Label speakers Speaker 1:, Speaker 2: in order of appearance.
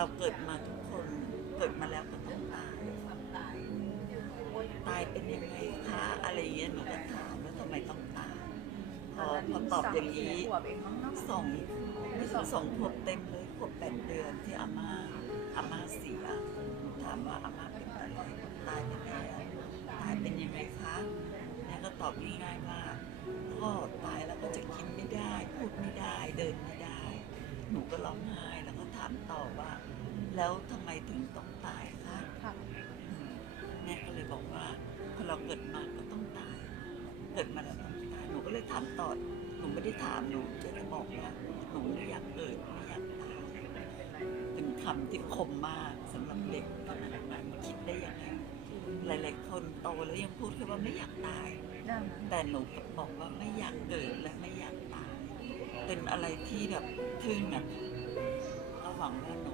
Speaker 1: เราเกิดมาทุกคนเกิดมาแล้วก็ต้องตายตายเป็นยังไงคะอะไรอย่างเงี้ยหนูก็ถามว่าทำไมต้องตายพอพอตอบอย่างนี้
Speaker 2: ขวบเองมั้งเนาะ
Speaker 1: สองไม่ถึงสองขวบเต็มเลยขวบแปดเดือนที่อาม่าอาม่าเสียหนูถามว่าอาม่าเป็นอะไรตายไปแล้วตายเป็นยังไงคะแม่ก็ตอบง่ายๆว่า ร้องไห้แล้วก็ถามต่อว่า แล้วทำไมถึงต้องตายคะ
Speaker 2: ค่ะ
Speaker 1: แม่ก็เลยบอกว่าพอเราเกิดมาก็ต้องตาย เกิดมาแล้วต้องตายหนูก็เลยถามต่อหนูไม่ได้ถามหนูจะบอกว่าหนูไม่อยากเกิดไม่อยากตายเป็นคำที่คมมากสำหรับเด็กขนาดนั้นคิดได้ยังไงหลาย ๆ คนโตแล้วยังพูดแค่ว่าไม่อยากตาย
Speaker 2: ได้ไหม
Speaker 1: แต่หนูกลับบอกว่าไม่อยากเกิดและไม่อยากตาย เป็นอะไรที่แบบทึ่งอะ ก็ห